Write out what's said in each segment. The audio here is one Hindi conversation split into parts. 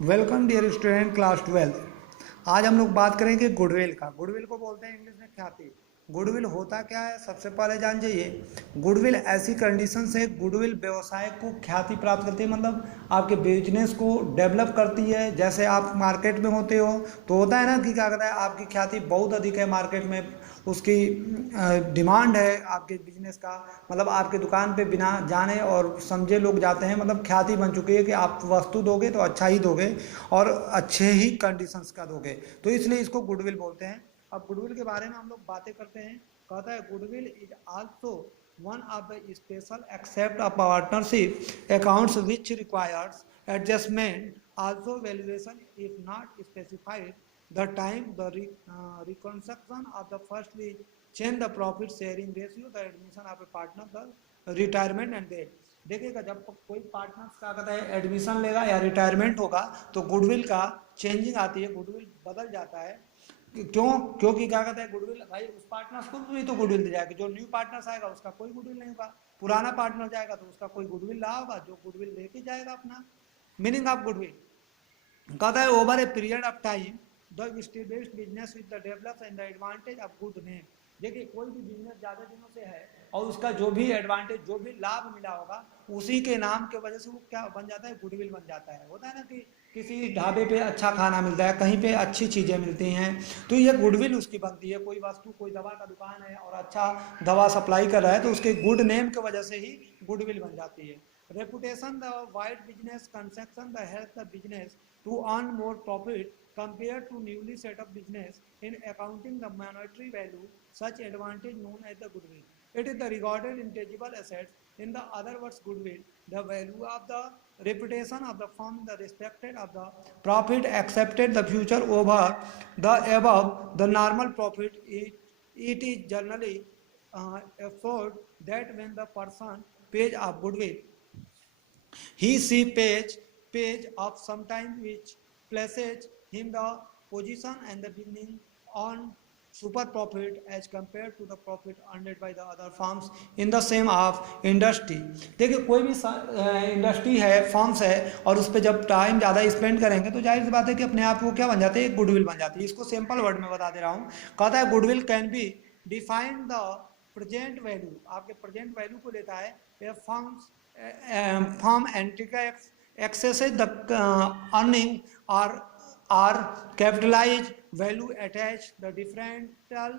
Welcome dear student class 12। आज हम लोग बात करेंगे गुडविल का। गुडविल को बोलते हैं इंग्लिश में ख्याति। गुडविल होता क्या है, सबसे पहले जान जाइए। गुडविल ऐसी कंडीशन से गुडविल व्यवसाय को ख्याति प्राप्त करती है, मतलब आपके बिजनेस को डेवलप करती है। जैसे आप मार्केट में होते हो तो होता है ना कि क्या कहता है, आपकी ख्याति बहुत अधिक है मार्केट में, उसकी डिमांड है आपके बिजनेस का, मतलब आपके दुकान पे बिना जाने और समझे लोग जाते हैं, मतलब ख्याति बन चुकी है कि आप वस्तु दोगे तो अच्छा ही दोगे और अच्छे ही कंडीशंस का दोगे, तो इसलिए इसको गुडविल बोलते हैं। अब गुडविल के बारे में हम लोग बातें करते हैं। कहता है goodwill is also one of the special except a partnership accounts which requires adjustment also valuation if not specified the time the reconstruction of the first will change the profit sharing ratio, the admission of a partner, the retirement and death। देखिएगा जब कोई पार्टनर्स का कहता है एडमिशन लेगा या रिटायरमेंट होगा तो गुडविल का चेंजिंग आती है, गुडविल बदल जाता है। क्यों? क्योंकि क्या कहता है गुडविल भाई उस पार्टनर्स को भी तो गुडविल दी जाएगी, जो न्यू पार्टनर्स आएगा उसका कोई गुडविल नहीं होगा, पुराना पार्टनर जाएगा तो उसका कोई गुडविल रहा होगा जो गुडविल लेके जाएगा अपना। मीनिंग ऑफ गुडविल कहता है over a period of time the established business with the develop and the advantage of good name. देखिए कोई भी बिजनेस ज्यादा दिनों से है और उसका जो भी एडवांटेज जो भी लाभ मिला होगा उसी के नाम के वजह से वो क्या बन जाता है, गुडविल बन जाता है। होता है ना कि किसी ढाबे पे अच्छा खाना मिलता है, कहीं पे अच्छी चीजें मिलती हैं, तो ये गुडविल उसकी बनती है। कोई वस्तु, कोई दवा का दुकान है और अच्छा दवा सप्लाई कर रहा है तो उसके गुड नेम की वजह से ही गुडविल बन जाती है। Reputation, the wide business construction, the help the business to earn more profit compared to newly set up business in accounting the monetary value, such advantage known as the goodwill. It is the regarded intangible assets. In the other words, goodwill, the value of the reputation of the firm, the respected of the profit accepted the future over the above, the normal profit. It is generally assured that when the person pays a goodwill, he see page of sometime which places him the position and the beginning on super profit as compared to the profit earned by the other firms in the same of industry। देखिए कोई भी इंडस्ट्री है, फर्म्स है, और उस पर जब टाइम ज़्यादा स्पेंड करेंगे तो जाहिर सी बात है कि अपने आप वो क्या बन जाते हैं, गुडविल बन जाती है। इसको सिंपल वर्ड में बता दे रहा हूँ। कहता है goodwill can be defined the present value, आपके प्रेजेंट वैल्यू को लेता है। Firms firm accesses the earning or capitalized value attached the differential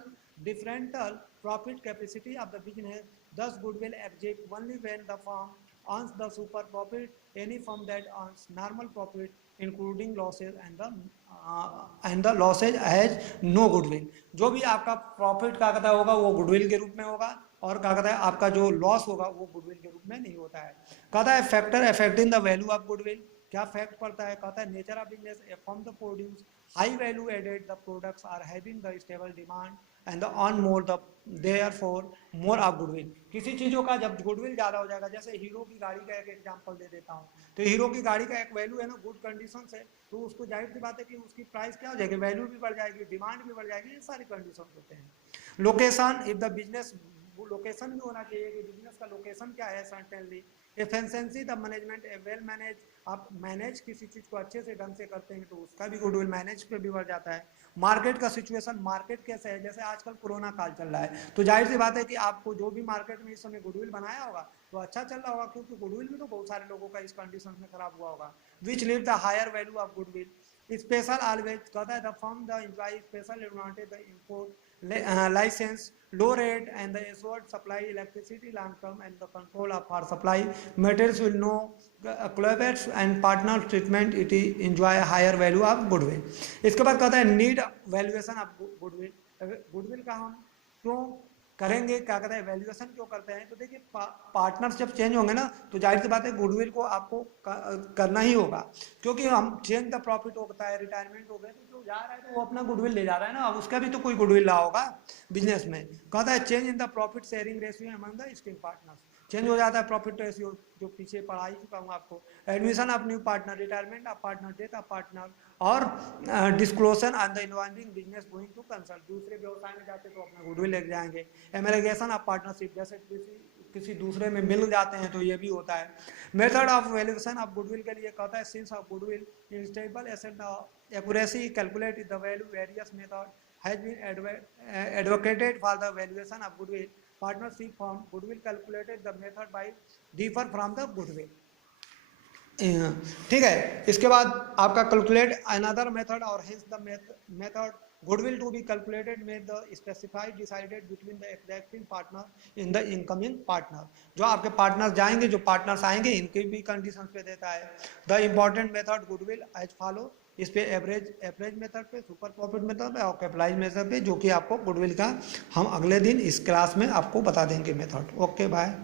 profit capacity of the business. Thus goodwill exists only when the firm earns the super profit. Any firm that earns normal profit including losses and the losses has no goodwill। जो भी आपका प्रॉफिट का कहता होगा वो गुडविल के रूप में होगा और क्या कहता है आपका जो लॉस होगा वो गुडविल के रूप में नहीं होता है। कहता है factor affecting the value of goodwill, क्या फैक्ट पड़ता है? कहता है nature of business, a firm the produce high value added the products are having the stable demand and the earn more the therefore more of goodwill. किसी चीजों का जब गुडविल ज्यादा हो जाएगा, जैसे हीरो की गाड़ी का एक एग्जांपल दे देता हूँ, तो हीरो की गाड़ी का एक वैल्यू है ना, गुड कंडीशन है, तो उसको जाहिर सी बात है कि उसकी प्राइस क्या हो जाएगी, वैल्यू भी बढ़ जाएगी, डिमांड भी बढ़ जाएगी, ये सारी कंडीशन होते हैं। Location, if the business, location भी होना चाहिए कि बिजनेस का लोकेशन क्या है। Certainly efficiency the management, A well manage, आप मैनेज किसी चीज को अच्छे से ढंग से करते हैं तो उसका भी गुडविल मैनेज पे भी बढ़ जाता है। मार्केट का सिचुएशन, मार्केट कैसे है, जैसे आजकल कोरोना काल चल रहा है तो जाहिर सी बात है कि आपको जो भी मार्केट में इस समय गुडविल बनाया होगा तो अच्छा चल रहा होगा, क्योंकि गुडविल भी तो बहुत सारे लोगों का इस कंडीशन में खराब हुआ होगा। Which leave the higher value of goodwill special always, कहता है the firm the employ special advantage the import license, low rate and the assured supply electricity long term and the control of our supply materials will know collaborates and partner treatment, it enjoy a higher value of goodwill। इसके बाद कहता है need valuation of goodwill. Goodwill का हम क्यों करेंगे, क्या कहता है वैल्यूएशन क्यों करते हैं, तो देखिए पार्टनर्स जब चेंज होंगे ना तो जाहिर सी बात है गुडविल को आपको करना ही होगा, क्योंकि हम चेंज द प्रॉफिट होता है, रिटायरमेंट हो गए तो जो जा रहा है तो वो अपना गुडविल ले जा रहा है ना, अब उसका भी तो कोई गुडविल रहा होगा बिजनेस में। कहता है change in the profit sharing ratio among the scheme partners, change हो जाता है प्रॉफिट रेशियो, जो पीछे पढ़ा ही चुका हूँ आपको। Admission of new partner, retirement of partner, death of partner और disclosure on the involving business going to consult, दूसरे व्यवसाय में जाते तो अपना गुडविल लेके जाएंगे। एमएलगेशन ऑफ पार्टनरशिप, जैसे किसी किसी दूसरे में मिल जाते हैं तो ये भी होता है। Method of valuation of goodwill के लिए कहता है since of goodwill in stable asset accuracy calculate the value various method has been advocated for the valuation of goodwill partnership form goodwill calculated the method by differ from the goodwill. ठीक है, इसके बाद आपका कैलकुलेट अनदर मेथड और hence the method goodwill to be calculated में the specified decided between the exacting partner in the incoming partner. जो आपके पार्टनर्स जाएंगे, जो पार्टनर्स आएंगे, इनकी भी कंडीशन पे देता है। The important method goodwill as follow, इस पे एवरेज मेथड पे, सुपर प्रॉफिट मेथड पे और कैपिटलाइज मेथड पे, जो कि आपको गुडविल का हम अगले दिन इस क्लास में आपको बता देंगे मेथड। Okay bye.